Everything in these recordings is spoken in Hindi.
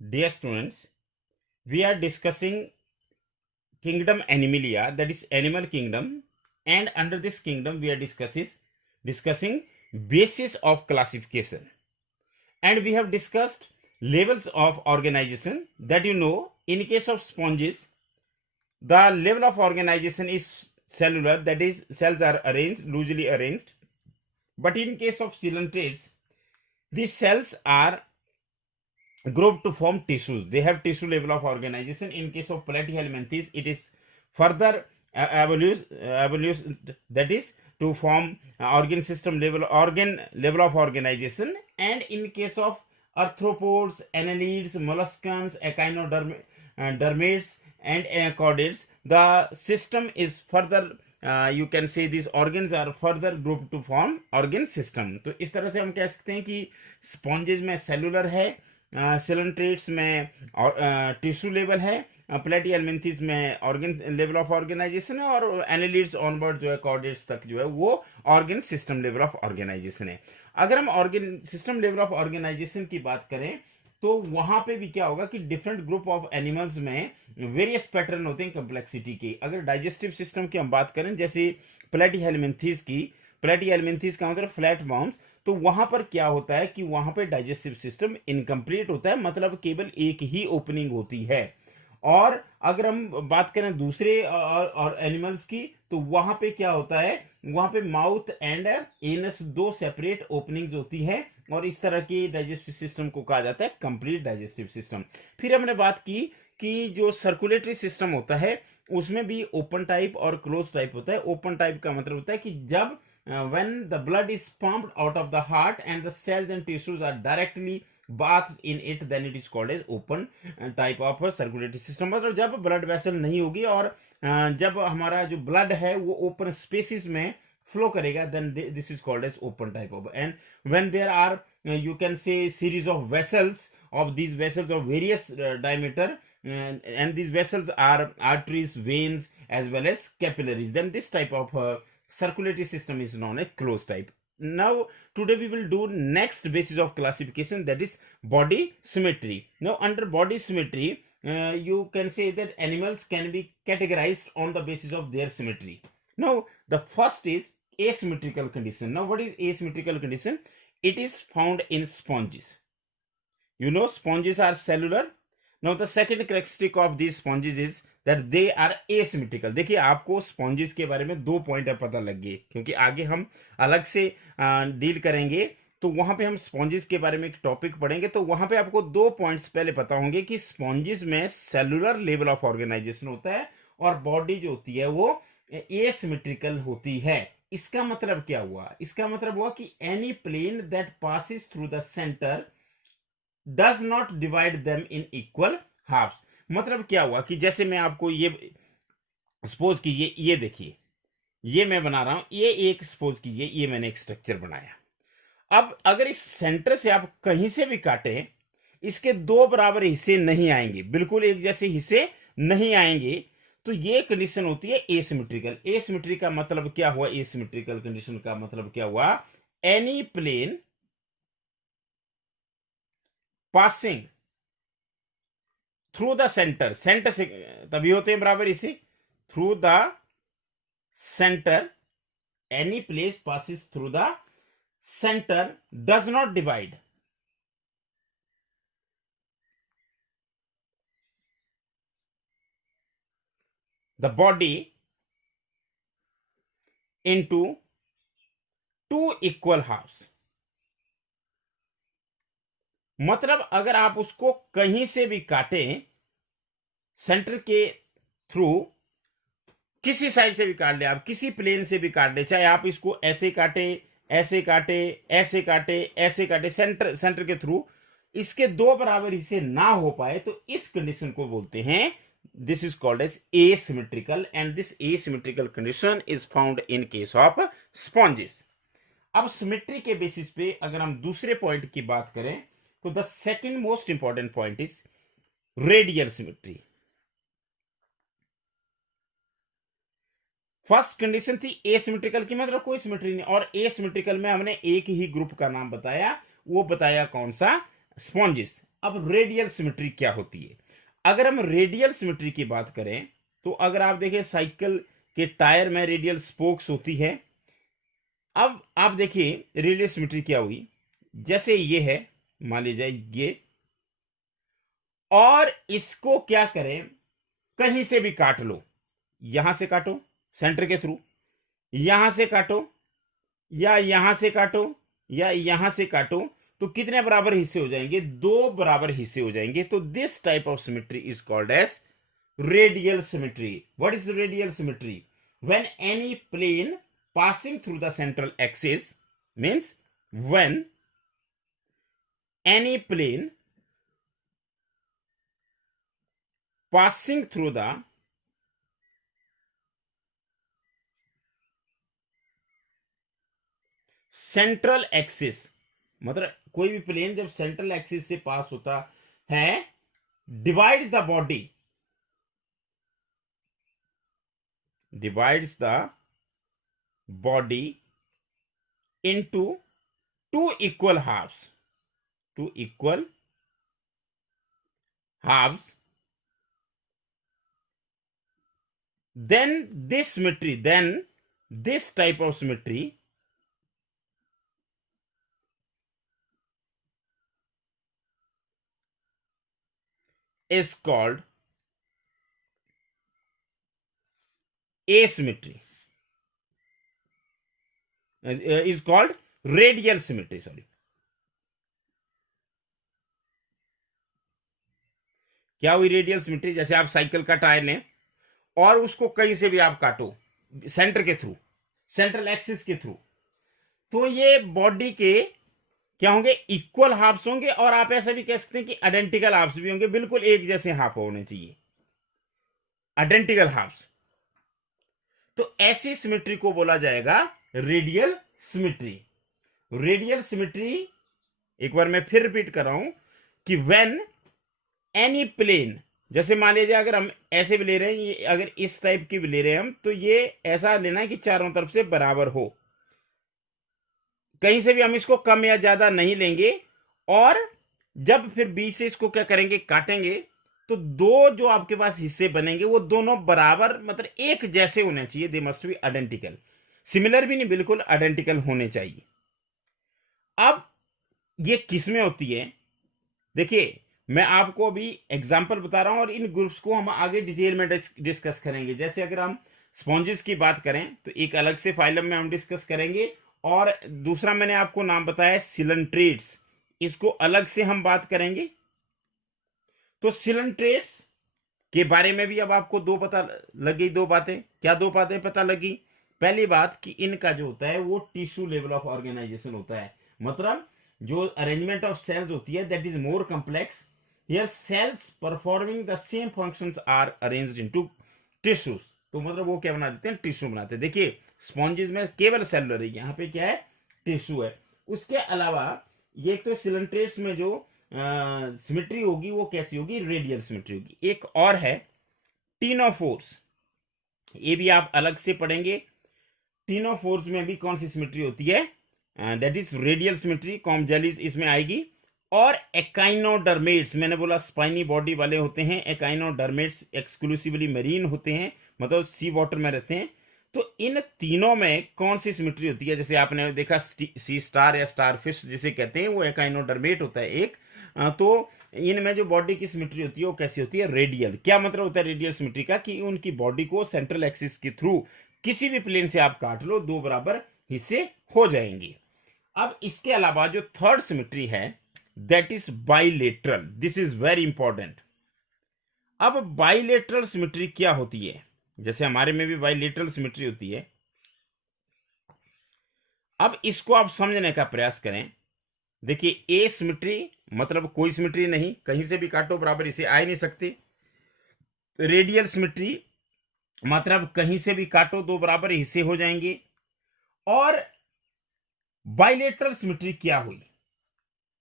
Dear students, we are discussing kingdom Animalia, that is animal kingdom, and under this kingdom we are discussing basis of classification, and we have discussed levels of organization. That in case of sponges, the level of organization is cellular, that is cells are loosely arranged. But in case of coelentrates, these cells are grouped to form tissues. They have tissue level of organization. In case of platyhelminthes, it is further evolution, that is to form organ level of organization. And in case of arthropods, annelids, molluscans, echinodermates, and chordates, the system is further you can say these organs are further grouped to form organ system. तो इस तरह से हम कह सकते हैं कि स्पॉन्जेज में सेलुलर है, सिलेंट्रेट्स में टिश्यू लेवल है, प्लेटिहेल्मिन्थेस में ऑर्गन लेवल ऑफ ऑर्गेनाइजेशन है, और एनालिड्स ऑनवर्ड जो है कॉर्डेट्स तक जो है वो organ system level of organisation है. अगर हम organ system level of organisation की बात करें तो वहां पे भी क्या होगा कि डिफरेंट ग्रुप ऑफ एनिमल्स में वेरियस पैटर्न होते हैं कंप्लेक्सिटी के. अगर डाइजेस्टिव सिस्टम की हम बात करें, जैसे प्लेटिहेल्मिन्थेस का मतलब फ्लैट वर्म्स, तो वहां पर क्या होता है कि वहां पे डाइजेस्टिव सिस्टम इनकम्प्लीट होता है, मतलब केवल एक ही ओपनिंग होती है. और अगर हम बात करें दूसरे और एनिमल्स की, तो वहां पे क्या होता है, वहां पे माउथ एंड एनस दो सेपरेट ओपनिंग्स होती है, और इस तरह की डाइजेस्टिव सिस्टम को कहा जाता है कंप्लीट डाइजेस्टिव सिस्टम. फिर हमने बात की कि जो सर्कुलेटरी सिस्टम होता है उसमें भी ओपन टाइप और क्लोज टाइप होता है. ओपन टाइप का मतलब होता है कि जब when the blood is pumped out of the heart and the cells and tissues are directly bathed in it, then it is called as open type of circulatory system. मतलब जब ब्लड वेसल नहीं होगी और जब हमारा जो ब्लड है वो ओपन स्पेसिस में फ्लो करेगा, then this is called as open type of. And when there are you can say series of vessels, of these vessels of various diameter, and these vessels are arteries, veins, as well as capillaries, then this type of circulatory system is known as closed type. Now today we will do next basis of classification, that is body symmetry. Now under body symmetry, you can say that animals can be categorized on the basis of their symmetry. Now the first is asymmetrical condition. Now what is asymmetrical condition? It is found in sponges. Sponges are cellular. Now the second characteristic of these sponges is that they are asymmetrical. देखिए आपको स्पॉन्जेस के बारे में 2 पॉइंट पता लग गए, क्योंकि आगे हम अलग से डील करेंगे, तो वहां पे हम स्पॉन्जेस के बारे में एक टॉपिक पढ़ेंगे, तो वहां पे आपको 2 पॉइंट्स पहले पता होंगे कि स्पॉन्जेस में सेलुलर लेवल ऑफ ऑर्गेनाइजेशन होता है और बॉडी जो होती है वो एसिमेट्रिकल होती है. इसका मतलब क्या हुआ? इसका मतलब हुआ कि any plane that passes through the centre does not divide them in equal halves. मतलब क्या हुआ कि जैसे मैं आपको ये सपोज कीजिए, ये देखिए, ये मैं बना रहा हूं, ये एक सपोज कीजिए, ये मैंने एक स्ट्रक्चर बनाया. अब अगर इस सेंटर से आप कहीं से भी काटें, इसके 2 बराबर हिस्से नहीं आएंगे, बिल्कुल एक जैसे हिस्से नहीं आएंगे, तो ये कंडीशन होती है एसिमेट्रिकल. एसिमेट्री का मतलब क्या हुआ? एसिमेट्रिकल कंडीशन का मतलब क्या हुआ? Any plane passing through the centre से तभी होते हैं बराबर इसे, through the centre, any place passes through the centre does not divide the body into 2 equal halves. मतलब अगर आप उसको कहीं से भी काटें, सेंटर के थ्रू, किसी साइड से भी काट ले, आप किसी प्लेन से भी काट ले, चाहे आप इसको ऐसे काटे, ऐसे काटे, ऐसे काटे, ऐसे काटे, सेंटर के थ्रू इसके 2 बराबर हिस्से ना हो पाए, तो इस कंडीशन को बोलते हैं, this is called as asymmetrical, and this asymmetrical condition is found in case of sponges. अब सिमेट्री के बेसिस पे अगर हम दूसरे पॉइंट की बात करें, तो the second most important point is radial symmetry. First condition थी एसिमेट्रिकल की, मतलब कोई सिमेट्री नहीं, और एसिमेट्रिकल में हमने एक ही ग्रुप का नाम बताया, वो बताया कौन सा? स्पॉन्जेस. अब रेडियल सिमेट्री क्या होती है? अगर हम रेडियल सिमेट्री की बात करें तो अगर आप देखें साइकिल के टायर में रेडियल स्पोक्स होती है। अब आप देखिए रेडियल सिमेट्री क्या हुई, जैसे ये है, मान लीजिए ये, और इसको क्या करें, कहीं से भी काट लो, यहां से काटो सेंटर के थ्रू, यहां से काटो, या यहां से काटो, या यहां से काटो, तो कितने बराबर हिस्से हो जाएंगे? दो बराबर हिस्से हो जाएंगे। तो this type of symmetry is called as radial symmetry. What is radial symmetry? When any plane passing through the central axis, means when any plane passing through the central axis, मतलब कोई भी प्लेन जब सेंट्रल एक्सिस से पास होता है, divides the body, divides the body into two equal halves, two equal halves, then this symmetry, then this type of symmetry is called asymmetry, is called radial symmetry, sorry. क्या हुई रेडियल सिमेट्री? जैसे आप साइकिल का टायर लें और उसको कहीं से भी आप काटो सेंटर के थ्रू, सेंट्रल एक्सिस के थ्रू, तो ये बॉडी के क्या होंगे? इक्वल हाफ्स होंगे, और आप ऐसा भी कह सकते हैं कि आइडेंटिकल हाफ्स भी होंगे, बिल्कुल एक जैसे हाफ होने चाहिए, आइडेंटिकल हाफ्स। तो ऐसी सिमेट्री को बोला जाएगा रेडियल सिमेट्री। रेडियल सिमेट्री, एक बार मैं फिर रिपीट कर रहा हूं कि व्हेन एनी प्लेन, जैसे मान लीजिए अगर हम ऐसे भी ले रहे हैं, ये अगर इस टाइप की भी ले रहे हैं हम, तो ये ऐसा लेना है कि चारों तरफ से बराबर हो, कहीं से भी हम इसको कम या ज्यादा नहीं लेंगे। और जब फिर बीच से इसको क्या करेंगे? काटेंगे, तो दो जो आपके पास हिस्से बनेंगे वो दोनों बराबर, मतलब एक जैसे होने चाहिए, they must be identical, similar भी नहीं, बिल्कुल आइडेंटिकल होने चाहिए। अब ये किसमें होती है? देखिए मैं आपको अभी एग्जाम्पल बता रहा हूं, और इन ग्रुप्स को हम आगे डिटेल में डिस्कस करेंगे। जैसे अगर हम स्पॉन्जेस की बात करें तो एक अलग से फाइलम में हम डिस्कस करेंगे, और दूसरा मैंने आपको नाम बताया सिलेंट्रेट्स, इसको अलग से हम बात करेंगे। तो सिलेंट्रेट्स के बारे में भी अब आपको दो पता लगी, दो बातें। क्या दो बातें पता लगी? पहली बात कि इनका जो होता है वो टिश्यू लेवल ऑफ ऑर्गेनाइजेशन होता है, मतलब जो अरेंजमेंट ऑफ सेल्स होती है that is more complex. Here cells performing the same functions are arranged into tissues. तो मतलब वो क्या बना देते हैं? टिश्यू बनाते हैं। देखिए स्पॉन्जेस में केवल सेलुलर है, यहाँ पे क्या है? टिश्यू है। उसके अलावा ये तो सिलेंट्रेट्स में जो सिमेट्री होगी वो कैसी होगी? रेडियल सिमेट्री होगी। एक और है टीनोफोर्स, ये भी आप अलग से पढ़ेंगे। टीनोफोर्स में भी कौन सी सिमेट्री होती है? That is radial symmetry, comb इसमें आएगी। और एकाइनोडर्मेट्स, मैंने बोला स्पाइनी बॉडी वाले होते हैं। एकाइनोडर्मेट्स एक्सक्लूसिवली मरीन होते हैं, मतलब सी वाटर में रहते हैं। तो इन तीनों में कौन सी सिमेट्री होती है? जैसे आपने देखा सी स्टार या स्टार फिश जिसे कहते हैं, वो एकाइनोडर्मेट होता है एक। तो इनमें जो बॉडी की सिमेट्री होती है वो कैसी होती है? रेडियल। क्या मतलब होता है रेडियल सिमेट्री का? कि उनकी बॉडी को सेंट्रल एक्सिस के थ्रू किसी भी प्लेन से आप काट लो, दो बराबर हिस्से हो जाएंगे। अब इसके अलावा जो थर्ड सिमेट्री है that is bilateral. This is very important. अब बाइलेटरल सिमेट्री क्या होती है? जैसे हमारे में भी बाइलेटरल सिमेट्री होती है। अब इसको आप समझने का प्रयास करें। देखिए ए सिमेट्री मतलब कोई सिमेट्री नहीं, कहीं से भी काटो बराबर इसे आ ही नहीं सकती। रेडियल सिमेट्री मतलब कहीं से भी काटो दो बराबर हिस्से हो जाएंगे। और बाइलेटरल सिमेट्री क्या हुई?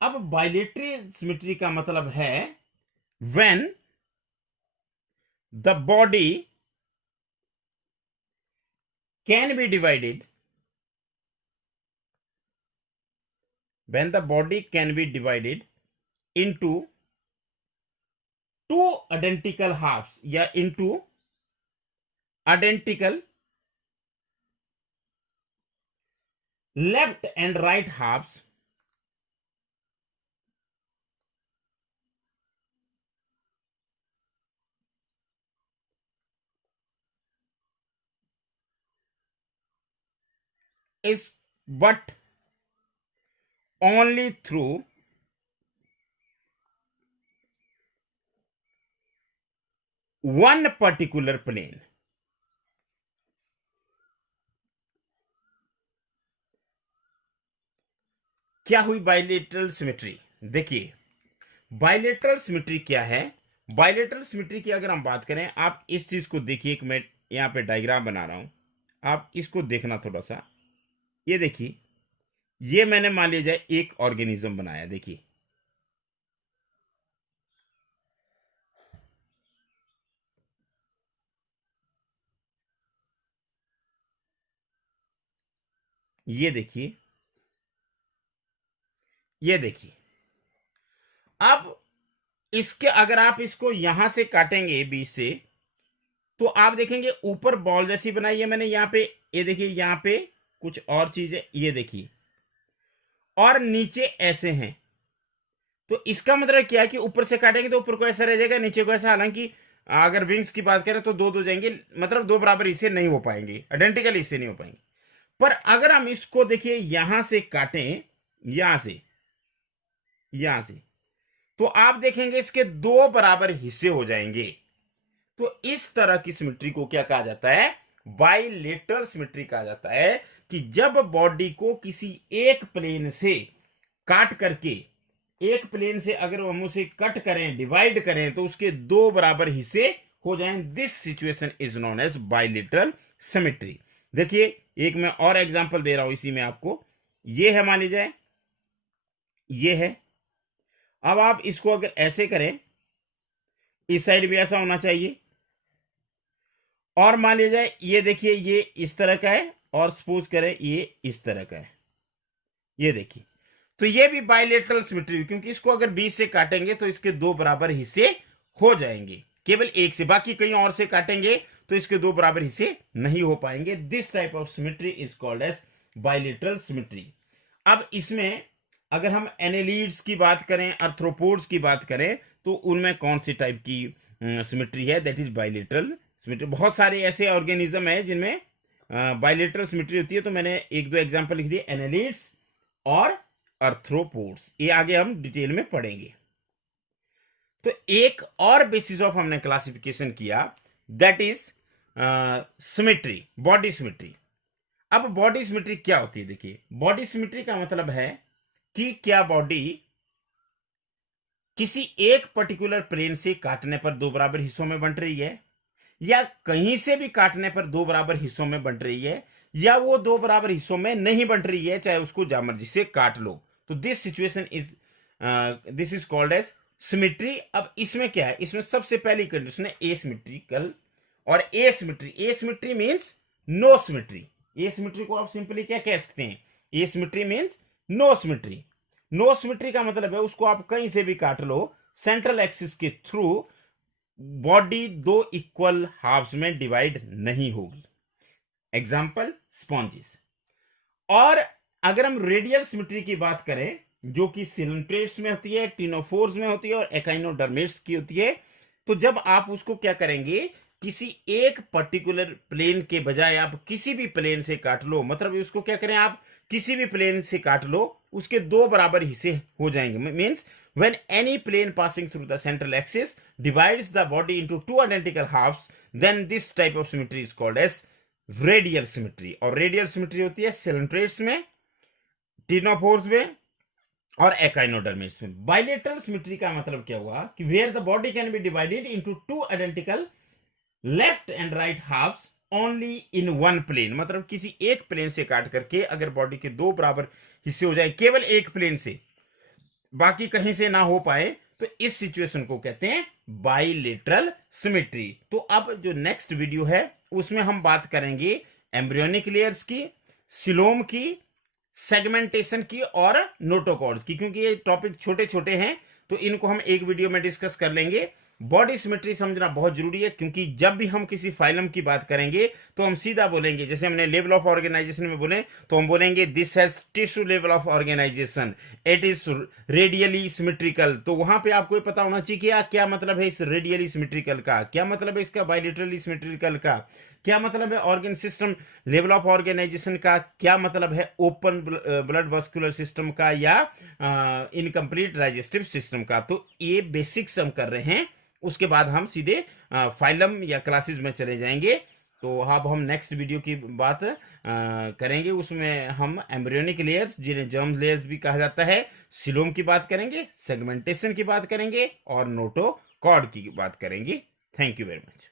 अब बाइलेटरल सिमेट्री का मतलब है when the body can be divided, when the body can be divided into two identical halves या into identical left and right halves is but only through one particular plane. क्या हुई बाइलेटरल सिमेट्री? देखिए बाइलेटरल सिमेट्री क्या है। बाइलेटरल सिमेट्री की अगर हम बात करें, आप इस चीज को देखिए, एक मैं यहां पे डायग्राम बना रहा हूं, आप इसको देखना थोड़ा सा। ये देखिए, ये मैंने मान लिया जाए एक ऑर्गेनिज्म बनाया, देखिए ये देखिए, ये देखिए। अब इसके अगर आप इसको यहां से काटेंगे बीच से, तो आप देखेंगे ऊपर बॉल जैसी बनाई है मैंने यहां पे, ये देखिए यहां पे कुछ और चीजें, ये देखिए, और नीचे ऐसे हैं। तो इसका मतलब क्या है कि ऊपर से काटेंगे तो ऊपर को ऐसा रह जाएगा, नीचे को ऐसा। हालांकि अगर विंग्स की बात करें तो दो दो जाएंगे, मतलब दो बराबर हिस्से नहीं हो पाएंगे, आइडेंटिकल हिस्से नहीं हो पाएंगे। पर अगर हम इसको देखिए यहां से काटें, यहां से, यहां से, तो आप देखेंगे इसके दो बराबर हिस्से हो जाएंगे। तो इस तरह की सिमेट्री को क्या कहा जाता है? बाइलेटरल सिमेट्री कहा जाता है। कि जब बॉडी को किसी एक प्लेन से काट करके, एक प्लेन से अगर हम उसे कट करें, डिवाइड करें, तो उसके दो बराबर हिस्से हो जाएं, this situation is known as bilateral symmetry. देखिए एक मैं और एग्जांपल दे रहा हूं इसी में आपको। ये है, मान लीजिए ये है। अब आप इसको अगर ऐसे करें, इस साइड भी ऐसा होना चाहिए, और मान लिया जाए ये देखिए ये इस तरह का है, और सपोज करें ये इस तरह का है, ये देखिए। तो ये भी बाइलेटरल सिमेट्री, क्योंकि इसको अगर बीच से काटेंगे तो इसके दो बराबर हिस्से हो जाएंगे, केवल एक से। बाकी कहीं और से काटेंगे तो इसके दो बराबर हिस्से नहीं हो पाएंगे। This type of symmetry is called as bilateral symmetry. अब इसमें अगर हम एनेलिड्स की बात करें, आर्थ्रोपोड्स की बात करें, तो उनमें कौन सी टाइप की सिमेट्री है? That is bilateral symmetry. बहुत सारे ऐसे ऑर्गेनिज्म है जिनमें बाइलेटरल सिमेट्री होती है। तो मैंने एक दो एग्जांपल लिख दिए, एनेलिड्स और आर्थ्रोपोड्स। ये आगे हम डिटेल में पढ़ेंगे। तो एक और बेसिस ऑफ हमने क्लासिफिकेशन किया, that is symmetry, body symmetry. अब बॉडी सिमेट्री क्या होती है? देखिए बॉडी सिमेट्री का मतलब है कि क्या बॉडी किसी एक पर्टिकुलर प्लेन से काटने पर दो बराबर हिस्सों में बंट रही है, या कहीं से भी काटने पर दो बराबर हिस्सों में बंट रही है, या वो दो बराबर हिस्सों में नहीं बंट रही है, चाहे उसको जहां मर्जी से काट लो। तो this situation is this is called as symmetry. अब इसमें क्या है? इसमें सबसे पहली कंडीशन है एसिमेट्रिकल और asymmetry. Asymmetry means no symmetry. Asymmetry को आप सिंपली क्या कह सकते हैं? Asymmetry means no symmetry. No symmetry का मतलब है उसको आप कहीं से भी काट लो, सेंट्रल एक्सिस के थ्रू बॉडी दो इक्वल हाफ्स में डिवाइड नहीं होगी। Example sponges. और अगर हम रेडियल सिमेट्री की बात करें, जो कि सिलेंट्रेट्स में होती है, टिनोफोर्स में होती है और एकाइनोडर्मेट्स की होती है, तो जब आप उसको क्या करेंगे, किसी एक पर्टिकुलर प्लेन के बजाय आप किसी भी प्लेन से काट लो, मतलब उसको क्या करें, आप किसी भी प्लेन से काट लो, उसके दो बराबर हिस्से हो जाएंगे। Means when any plane passing through the central axis divides the body into two identical halves, then this type of symmetry is called as radial symmetry। और radial symmetry होती है सिलेंट्रेट्स में, टिनोफोर्स में और एकाइनोडर्मेट्स में। बाइलेटरल सिमेट्री का मतलब क्या हुआ कि where the body can be divided into two identical left and right halves only in one plane. मतलब किसी एक प्लेन से काट करके अगर बॉडी के दो बराबर हिस्से हो जाए केवल एक प्लेन से, बाकी कहीं से ना हो पाए, तो इस सिचुएशन को कहते हैं बाइलेटरल सिमेट्री। तो अब जो नेक्स्ट वीडियो है उसमें हम बात करेंगे एम्ब्रियोनिक लेयर्स की, सिलोम की, सेगमेंटेशन की और नोटोकॉर्ड्स की। क्योंकि ये टॉपिक छोटे छोटे हैं तो इनको हम एक वीडियो में डिस्कस कर लेंगे। बॉडी सिमेट्री समझना बहुत जरूरी है, क्योंकि जब भी हम किसी फाइलम की बात करेंगे तो हम सीधा बोलेंगे, जैसे हमने लेवल ऑफ ऑर्गेनाइजेशन में बोले तो हम बोलेंगे this has tissue level of organisation, it is radially symmetrical. तो वहां पे आपको पता होना चाहिए कि क्या मतलब है इस रेडियली सिमेट्रिकल का, क्या मतलब है इसका बायलेटरली सिमेट्रिकल का, क्या मतलब है organ system level of organisation का, क्या मतलब है ओपन ब्लड वास्कुलर सिस्टम का या इनकम्प्लीट डाइजेस्टिव सिस्टम का। तो ये बेसिक्स हम कर रहे हैं, उसके बाद हम सीधे फाइलम या क्लासेस में चले जाएंगे। तो अब हम नेक्स्ट वीडियो की बात करेंगे, उसमें हम एम्ब्रियोनिक लेयर्स जिन्हें जर्म लेयर्स भी कहा जाता है, सिलोम की बात करेंगे, सेगमेंटेशन की बात करेंगे और नोटोकॉर्ड की बात करेंगे। Thank you very much.